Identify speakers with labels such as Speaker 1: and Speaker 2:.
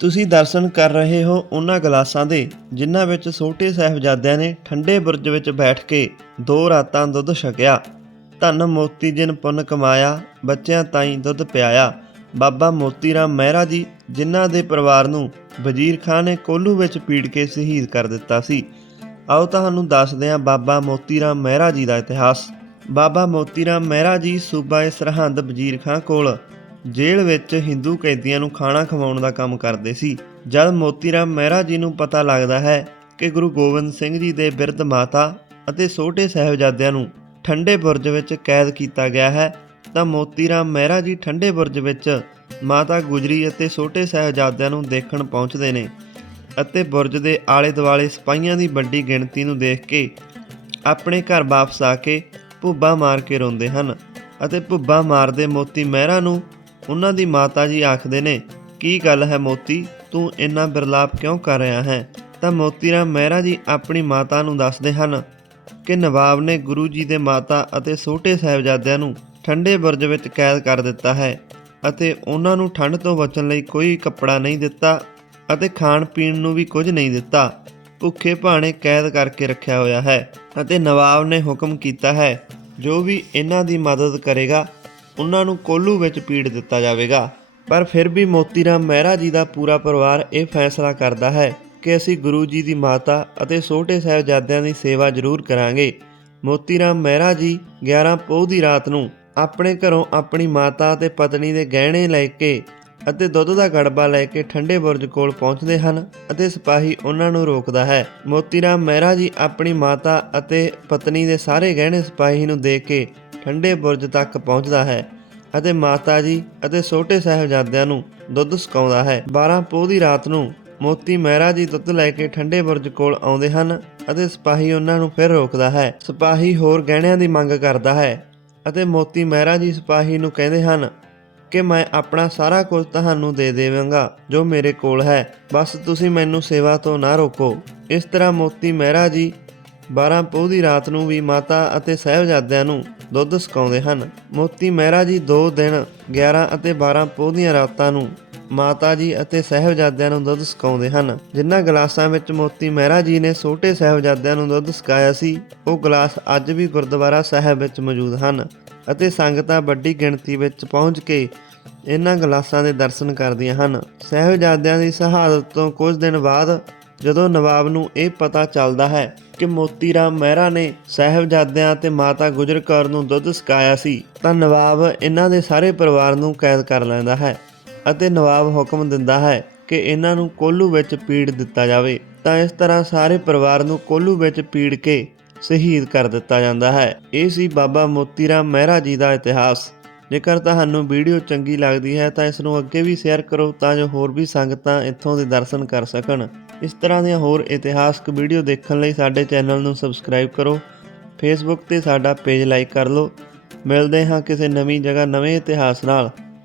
Speaker 1: ਤੁਸੀਂ ਦਰਸ਼ਨ ਕਰ ਰਹੇ ਹੋ ਉਹਨਾਂ ਗਲਾਸਾਂ ਦੇ, ਜਿਨ੍ਹਾਂ ਵਿੱਚ ਛੋਟੇ ਸਾਹਿਬਜ਼ਾਦਿਆਂ ਨੇ ਠੰਡੇ ਬੁਰਜ ਵਿੱਚ ਬੈਠ ਕੇ ਦੋ ਰਾਤਾਂ ਦੁੱਧ ਛਕਿਆ। ਧੰਨ ਮੋਤੀ ਜਿਨ ਪੁੰਨ ਕਮਾਇਆ, ਬੱਚਿਆਂ ਤਾਈਂ ਦੁੱਧ ਪਿਆਇਆ। ਬਾਬਾ ਮੋਤੀ ਰਾਮ ਮਹਿਰਾ ਜੀ, ਜਿਨ੍ਹਾਂ ਦੇ ਪਰਿਵਾਰ ਨੂੰ ਵਜ਼ੀਰ ਖਾਨ ਨੇ ਕੋਲੂ ਵਿੱਚ ਪੀੜ ਕੇ ਸ਼ਹੀਦ ਕਰ ਦਿੱਤਾ ਸੀ। ਆਓ ਤੁਹਾਨੂੰ ਦੱਸਦੇ ਹਾਂ ਬਾਬਾ ਮੋਤੀ ਰਾਮ ਮਹਿਰਾ ਜੀ ਦਾ ਇਤਿਹਾਸ। ਬਾਬਾ ਮੋਤੀ ਰਾਮ ਮਹਿਰਾ ਜੀ ਸੂਬਾ ਸਰਹੰਦ ਵਜ਼ੀਰ ਖਾਂ ਕੋਲ ਜੇਲ੍ਹ ਵਿੱਚ ਹਿੰਦੂ ਕੈਦੀਆਂ ਨੂੰ ਖਾਣਾ ਖਵਾਉਣ ਦਾ ਕੰਮ ਕਰਦੇ ਸੀ। ਜਦ ਮੋਤੀ ਰਾਮ ਮਹਿਰਾ ਜੀ ਨੂੰ ਪਤਾ ਲੱਗਦਾ ਹੈ ਕਿ ਗੁਰੂ ਗੋਬਿੰਦ ਸਿੰਘ ਜੀ ਦੇ ਬਿਰਧ ਮਾਤਾ ਅਤੇ ਛੋਟੇ ਸਾਹਿਬਜ਼ਾਦਿਆਂ ਨੂੰ ਠੰਡੇ ਬੁਰਜ ਵਿੱਚ ਕੈਦ ਕੀਤਾ ਗਿਆ ਹੈ, ਤਾਂ ਮੋਤੀ ਰਾਮ ਮਹਿਰਾ ਜੀ ਠੰਡੇ ਬੁਰਜ ਵਿੱਚ ਮਾਤਾ ਗੁਜਰੀ ਅਤੇ ਛੋਟੇ ਸਾਹਿਬਜ਼ਾਦਿਆਂ ਨੂੰ ਦੇਖਣ ਪਹੁੰਚਦੇ ਨੇ ਅਤੇ ਬੁਰਜ ਦੇ ਆਲੇ ਦੁਆਲੇ ਸਿਪਾਹੀਆਂ ਦੀ ਵੱਡੀ ਗਿਣਤੀ ਨੂੰ ਦੇਖ ਕੇ ਆਪਣੇ ਘਰ ਵਾਪਸ ਆ ਕੇ ਭੁੱਬਾ ਮਾਰ ਕੇ ਰੋਂਦੇ ਹਨ ਅਤੇ ਭੁੱਬਾ ਮਾਰਦੇ ਮੋਤੀ ਮਹਿਰਾ ਨੂੰ ਉਹਨਾਂ ਦੀ ਮਾਤਾ ਜੀ ਆਖਦੇ ਨੇ, ਕੀ ਗੱਲ ਹੈ ਮੋਤੀ? ਤੂੰ ਇੰਨਾ ਬਿਰਲਾਪ ਕਿਉਂ ਕਰ ਰਿਹਾ ਹੈ? ਤਾਂ ਮੋਤੀ ਰਾਮ ਮਹਿਰਾ ਜੀ ਆਪਣੀ ਮਾਤਾ ਨੂੰ ਦੱਸਦੇ ਹਨ ਕਿ ਨਵਾਬ ਨੇ ਗੁਰੂ ਜੀ ਦੇ ਮਾਤਾ ਅਤੇ ਛੋਟੇ ਸਾਹਿਬਜ਼ਾਦਿਆਂ ਨੂੰ ਠੰਡੇ ਬੁਰਜ ਵਿੱਚ ਕੈਦ ਕਰ ਦਿੱਤਾ ਹੈ ਅਤੇ ਉਹਨਾਂ ਨੂੰ ਠੰਡ ਤੋਂ ਬਚਣ ਲਈ ਕੋਈ ਕੱਪੜਾ ਨਹੀਂ ਦਿੱਤਾ ਅਤੇ ਖਾਣ ਪੀਣ ਨੂੰ ਵੀ ਕੁਝ ਨਹੀਂ ਦਿੱਤਾ। ਭੁੱਖੇ ਭਾਣੇ ਕੈਦ ਕਰਕੇ ਰੱਖਿਆ ਹੋਇਆ ਹੈ ਅਤੇ ਨਵਾਬ ਨੇ ਹੁਕਮ ਕੀਤਾ ਹੈ, ਜੋ ਵੀ ਇਹਨਾਂ ਦੀ ਮਦਦ ਕਰੇਗਾ ਉਹਨਾਂ ਨੂੰ ਕੋਲੂ ਵਿੱਚ ਪੀੜ ਦਿੱਤਾ ਜਾਵੇਗਾ। ਪਰ ਫਿਰ ਵੀ ਮੋਤੀ ਰਾਮ ਮਹਿਰਾ ਜੀ ਦਾ ਪੂਰਾ ਪਰਿਵਾਰ ਇਹ ਫੈਸਲਾ ਕਰਦਾ ਹੈ ਕਿ ਅਸੀਂ ਗੁਰੂ ਜੀ ਦੀ ਮਾਤਾ ਅਤੇ ਛੋਟੇ ਸਾਹਿਬਜ਼ਾਦਿਆਂ ਦੀ ਸੇਵਾ ਜ਼ਰੂਰ ਕਰਾਂਗੇ। ਮੋਤੀ ਰਾਮ ਮਹਿਰਾ ਜੀ 11 ਪੋਹ ਦੀ ਰਾਤ ਨੂੰ ਆਪਣੇ ਘਰੋਂ ਆਪਣੀ ਮਾਤਾ ਅਤੇ ਪਤਨੀ ਦੇ ਗਹਿਣੇ ਲੈ ਕੇ ਅਤੇ ਦੁੱਧ ਦਾ ਗੜਬਾ ਲੈ ਕੇ ਠੰਡੇ ਬੁਰਜ ਕੋਲ ਪਹੁੰਚਦੇ ਹਨ ਅਤੇ ਸਿਪਾਹੀ ਉਹਨਾਂ ਨੂੰ ਰੋਕਦਾ ਹੈ। ਮੋਤੀ ਰਾਮ ਮਹਿਰਾ ਜੀ ਆਪਣੀ ਮਾਤਾ ਅਤੇ ਪਤਨੀ ਦੇ ਸਾਰੇ ਗਹਿਣੇ ਸਿਪਾਹੀ ਨੂੰ ਦੇ ਕੇ ਠੰਡੇ ਬੁਰਜ ਤੱਕ ਪਹੁੰਚਦਾ ਹੈ ਅਤੇ ਮਾਤਾ ਜੀ ਅਤੇ ਛੋਟੇ ਸਾਹਿਬਜ਼ਾਦਿਆਂ ਨੂੰ ਦੁੱਧ ਸੁਕਾਉਂਦਾ ਹੈ। 12 ਪੋਹ ਦੀ ਰਾਤ ਨੂੰ ਮੋਤੀ ਮਹਿਰਾ ਜੀ ਦੁੱਧ ਲੈ ਕੇ ਠੰਡੇ ਬੁਰਜ ਕੋਲ ਆਉਂਦੇ ਹਨ ਅਤੇ ਸਿਪਾਹੀ ਉਹਨਾਂ ਨੂੰ ਫਿਰ ਰੋਕਦਾ ਹੈ। ਸਿਪਾਹੀ ਹੋਰ ਗਹਿਣਿਆਂ ਦੀ ਮੰਗ ਕਰਦਾ ਹੈ ਅਤੇ ਮੋਤੀ ਮਹਿਰਾ ਜੀ ਸਿਪਾਹੀ ਨੂੰ ਕਹਿੰਦੇ ਹਨ ਕਿ ਮੈਂ ਆਪਣਾ ਸਾਰਾ ਕੁਝ ਤੁਹਾਨੂੰ ਦੇ ਦੇਵਾਂਗਾ, ਜੋ ਮੇਰੇ ਕੋਲ ਹੈ। ਬਸ ਤੁਸੀਂ ਮੈਨੂੰ ਸੇਵਾ ਤੋਂ ਨਾ ਰੋਕੋ। ਇਸ ਤਰ੍ਹਾਂ ਮੋਤੀ ਮਹਿਰਾ ਜੀ 12 ਪੋਹ ਦੀ ਰਾਤ ਨੂੰ ਵੀ ਮਾਤਾ ਅਤੇ ਸਹਿਬਜ਼ਾਦਿਆਂ ਨੂੰ ਦੁੱਧ ਸੁਕਾਉਂਦੇ ਹਨ। ਮੋਤੀ ਮਹਿਰਾ ਜੀ 2 ਦਿਨ 11 ਅਤੇ 12 ਪੋਹ ਦੀਆਂ ਰਾਤਾਂ ਨੂੰ ਮਾਤਾ ਜੀ ਅਤੇ ਸਹਿਬਜ਼ਾਦਿਆਂ ਨੂੰ ਦੁੱਧ ਸਕਾਉਂਦੇ ਹਨ। ਜਿਨ੍ਹਾਂ ਗਲਾਸਾਂ ਵਿੱਚ ਮੋਤੀ ਮਹਿਰਾ ਜੀ ਨੇ ਛੋਟੇ ਸਹਿਬਜ਼ਾਦਿਆਂ ਨੂੰ ਦੁੱਧ ਸਕਾਇਆ ਸੀ, ਉਹ ਗਲਾਸ ਅੱਜ ਵੀ ਗੁਰਦੁਆਰਾ ਸਾਹਿਬ ਵਿੱਚ ਮੌਜੂਦ ਹਨ ਅਤੇ ਸੰਗਤਾਂ ਵੱਡੀ ਗਿਣਤੀ ਵਿੱਚ ਪਹੁੰਚ ਕੇ ਇਹਨਾਂ ਗਲਾਸਾਂ ਦੇ ਦਰਸ਼ਨ ਕਰਦੀਆਂ ਹਨ। ਸਹਿਬਜ਼ਾਦਿਆਂ ਦੀ ਸ਼ਹਾਦਤ ਤੋਂ ਕੁਝ ਦਿਨ ਬਾਅਦ ਜਦੋਂ ਨਵਾਬ ਨੂੰ ਇਹ ਪਤਾ ਚੱਲਦਾ ਹੈ ਕਿ ਮੋਤੀ ਰਾਮ ਮਹਿਰਾ ਨੇ ਸਹਿਬਜ਼ਾਦਿਆਂ ਤੇ ਮਾਤਾ ਗੁਜਰ ਕੌਰ ਨੂੰ ਦੁੱਧ ਸਕਾਇਆ ਸੀ, ਤਾਂ ਨਵਾਬ ਇਹਨਾਂ ਦੇ ਸਾਰੇ ਪਰਿਵਾਰ ਨੂੰ ਕੈਦ ਕਰ ਲੈਂਦਾ ਹੈ। ਅਤੇ ਨਵਾਬ ਹੁਕਮ ਦਿੰਦਾ ਹੈ ਕਿ ਇਹਨਾਂ ਨੂੰ ਕੋਲੂ ਵਿੱਚ ਪੀੜ ਦਿੱਤਾ ਜਾਵੇ, ਤਾਂ ਇਸ ਤਰ੍ਹਾਂ ਸਾਰੇ ਪਰਿਵਾਰ ਨੂੰ ਕੋਲੂ ਵਿੱਚ ਪੀੜ ਕੇ ਸ਼ਹੀਦ ਕਰ ਦਿੱਤਾ ਜਾਂਦਾ ਹੈ। ਇਹ ਸੀ ਬਾਬਾ ਮੋਤੀ ਰਾਮ ਮਹਿਰਾ ਜੀ ਦਾ ਇਤਿਹਾਸ। ਜੇਕਰ ਤੁਹਾਨੂੰ ਵੀਡੀਓ ਚੰਗੀ ਲੱਗਦੀ ਹੈ, ਤਾਂ ਇਸ ਨੂੰ ਅੱਗੇ ਵੀ ਸ਼ੇਅਰ ਕਰੋ, ਤਾਂ ਜੋ ਹੋਰ ਵੀ ਸੰਗਤਾਂ ਇੱਥੋਂ ਦੇ ਦਰਸ਼ਨ ਕਰ ਸਕਣ। ਇਸ ਤਰ੍ਹਾਂ ਦੀਆਂ ਹੋਰ ਇਤਿਹਾਸਕ ਵੀਡੀਓ ਦੇਖਣ ਲਈ ਸਾਡੇ ਚੈਨਲ ਨੂੰ ਸਬਸਕ੍ਰਾਈਬ ਕਰੋ, ਫੇਸਬੁੱਕ ਤੇ ਸਾਡਾ ਪੇਜ ਲਾਈਕ ਕਰ ਲਓ। ਮਿਲਦੇ ਹਾਂ ਕਿਸੇ ਨਵੀਂ ਜਗ੍ਹਾ ਨਵੇਂ ਇਤਿਹਾਸ ਨਾਲ।